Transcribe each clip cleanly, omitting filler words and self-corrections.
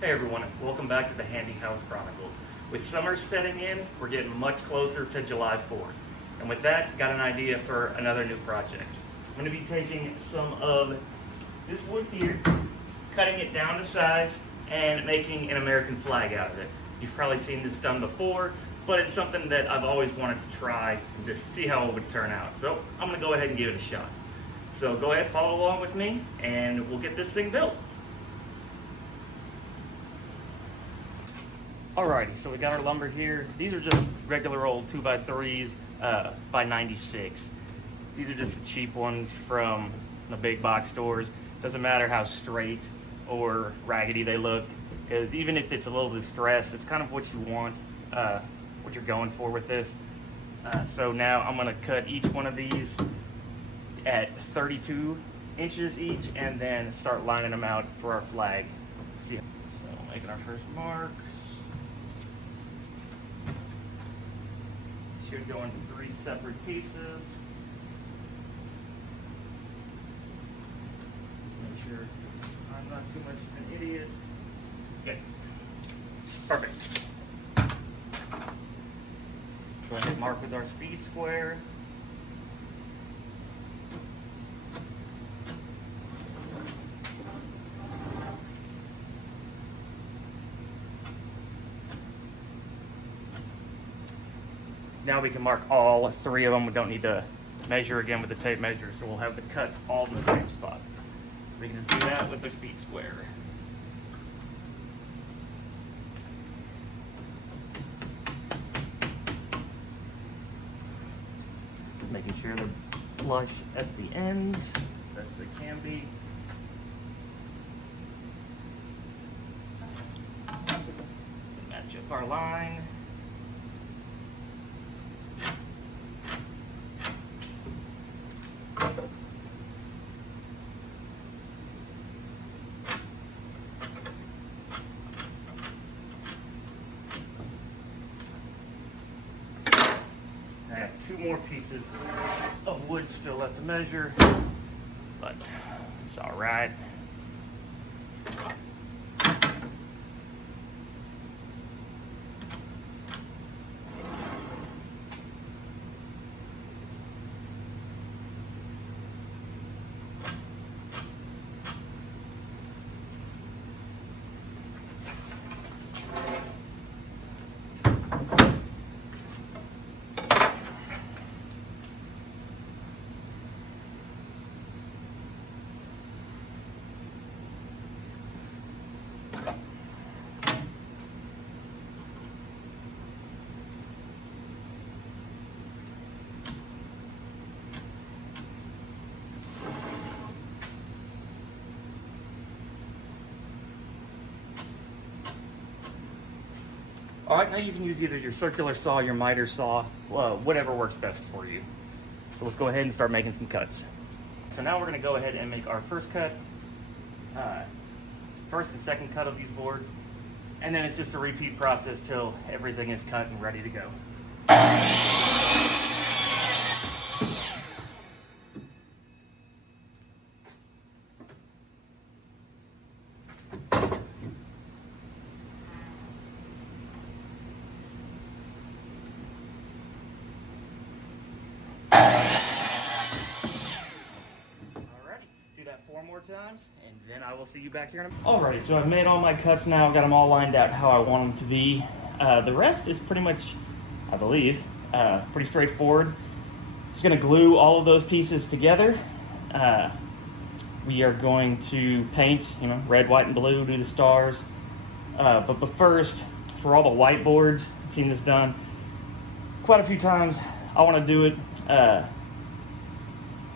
Hey everyone, welcome back to the Handy House Chronicles. With summer setting in, we're getting much closer to July 4th. And with that, got an idea for another new project. I'm going to be taking some of this wood here, cutting it down to size, and making an American flag out of it. You've probably seen this done before, but it's something that I've always wanted to try and just see how it would turn out. So I'm going to go ahead and give it a shot. So go ahead, follow along with me, and we'll get this thing built. Alrighty, so we got our lumber here. These are just regular old 2x3s by 96. These are just the cheap ones from the big box stores. Doesn't matter how straight or raggedy they look, because even if it's a little distressed, it's kind of what you want, what you're going for with this. So now I'm gonna cut each one of these at 32 inches each, and then start lining them out for our flag. So making our first mark. Should go into 3 separate pieces. Make sure I'm not too much of an idiot. Okay, perfect. Go ahead and mark with our speed square. Now we can mark all 3 of them. We don't need to measure again with the tape measure, so we'll have the cuts all in the same spot. We can do that with the speed square. Making sure they're flush at the ends, best they can be. Match up our line. I have 2 more pieces of wood still left to measure, but it's all right. All right, now you can use either your circular saw, your miter saw, whatever works best for you. So let's go ahead and start making some cuts. So now we're gonna go ahead and make our first cut, first and second cut of these boards, and then it's just a repeat process till everything is cut and ready to go. Do that 4 more times, and then I will see you back here in a minute. Alrighty, so I've made all my cuts now. I've got them all lined out how I want them to be. The rest is pretty much, I believe, pretty straightforward. Just gonna glue all of those pieces together. We are going to paint, red, white, and blue, do the stars. But first, for all the white boards, I've seen this done quite a few times. I want to do it. I'm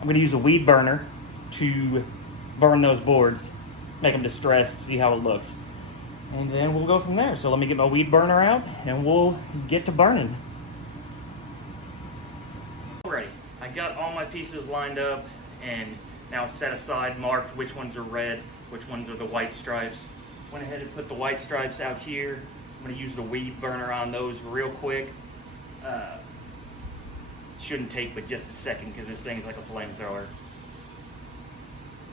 going to use a weed burner to burn those boards, make them distressed, see how it looks. And then we'll go from there. So let me get my weed burner out and we'll get to burning. Alrighty, I got all my pieces lined up and now set aside, marked which ones are red, which ones are the white stripes. Went ahead and put the white stripes out here. I'm gonna use the weed burner on those real quick. Shouldn't take but just a second because this thing is like a flamethrower.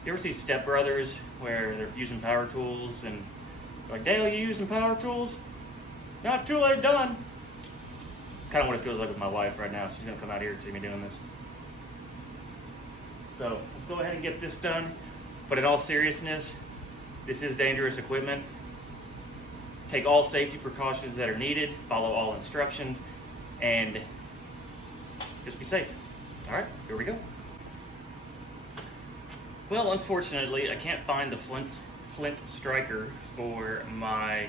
You ever see Step Brothers where they're using power tools and Like, Dale, you using power tools? Not too late done. Kind of what it feels like with my wife right now. She's gonna come out here and see me doing this. So let's go ahead and get this done. But in all seriousness, this is dangerous equipment. Take all safety precautions that are needed, follow all instructions, and just be safe. All right, here we go. Well, unfortunately, I can't find the Flint striker for my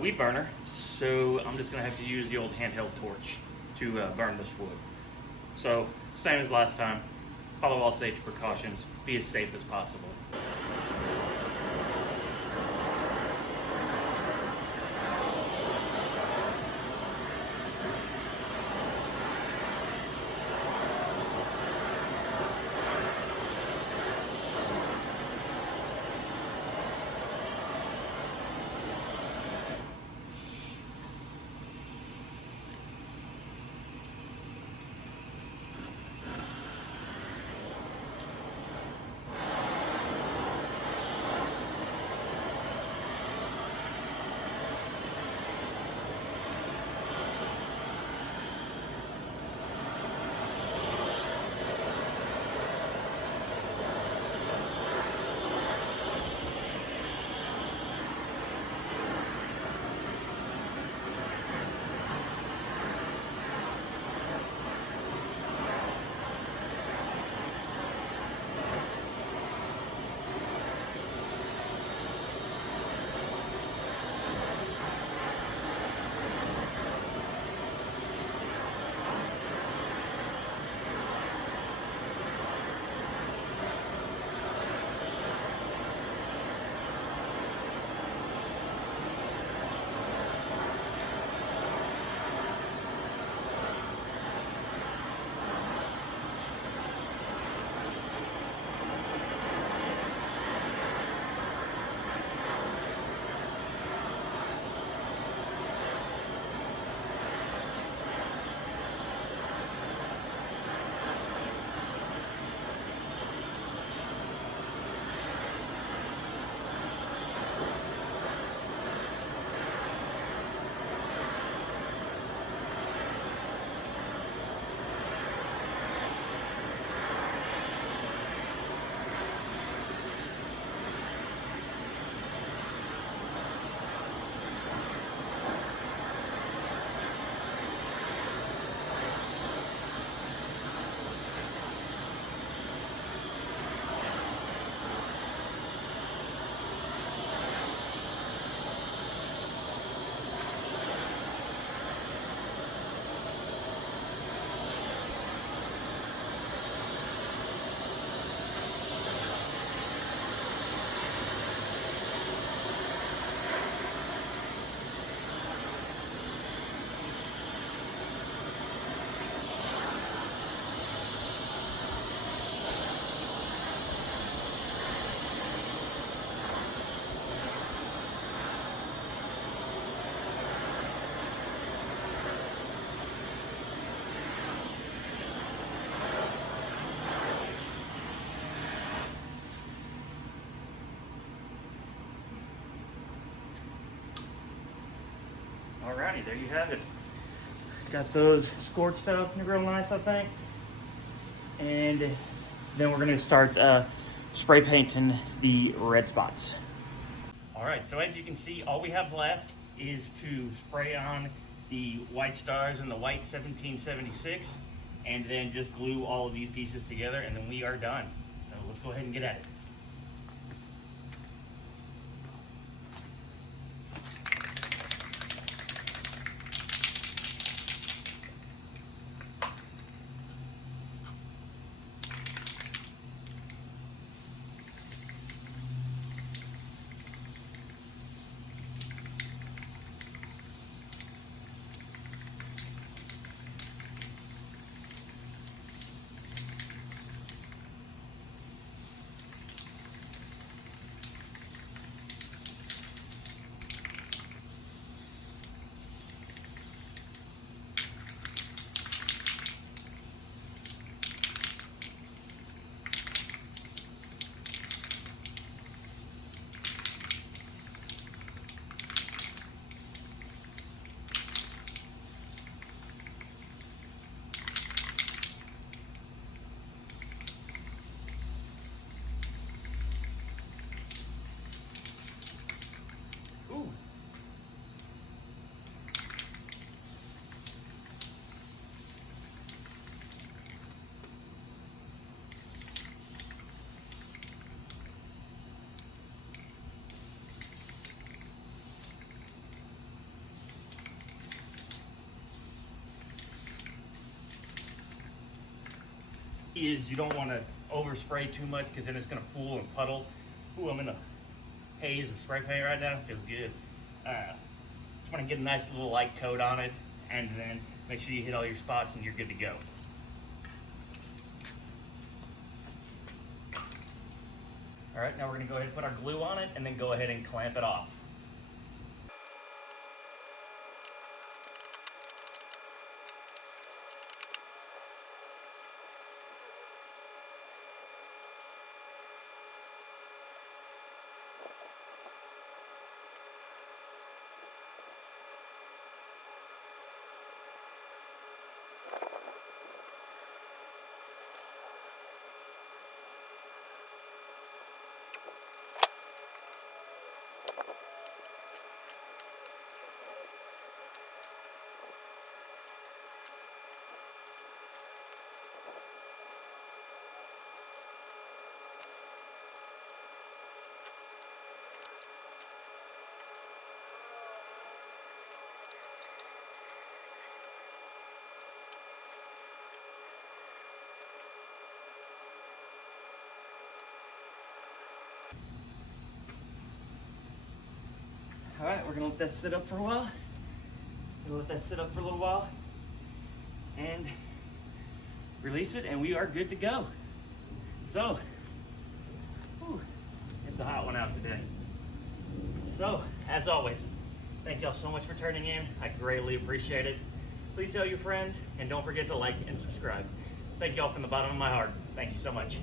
weed burner, so I'm just gonna have to use the old handheld torch to burn this wood. So, same as last time, follow all safety precautions, be as safe as possible. Alrighty, there you have it. Got those scorched up real nice, I think. And then we're gonna start spray painting the red spots. Alright, so as you can see, all we have left is to spray on the white stars and the white 1776, and then just glue all of these pieces together, and then we are done. So let's go ahead and get at it. is you don't want to overspray too much because then it's going to pool and puddle. Ooh, I'm in a haze of spray paint right now. It feels good. Just want to get a nice little light coat on it, and then make sure you hit all your spots and you're good to go. All right, now we're going to go ahead and put our glue on it and then go ahead and clamp it off. All right, we're gonna let that sit up for a while. A little while and release it, and we are good to go. So, it's a hot one out today. So, as always, thank y'all so much for turning in. I greatly appreciate it. Please tell your friends, and don't forget to like and subscribe. Thank y'all from the bottom of my heart. Thank you so much.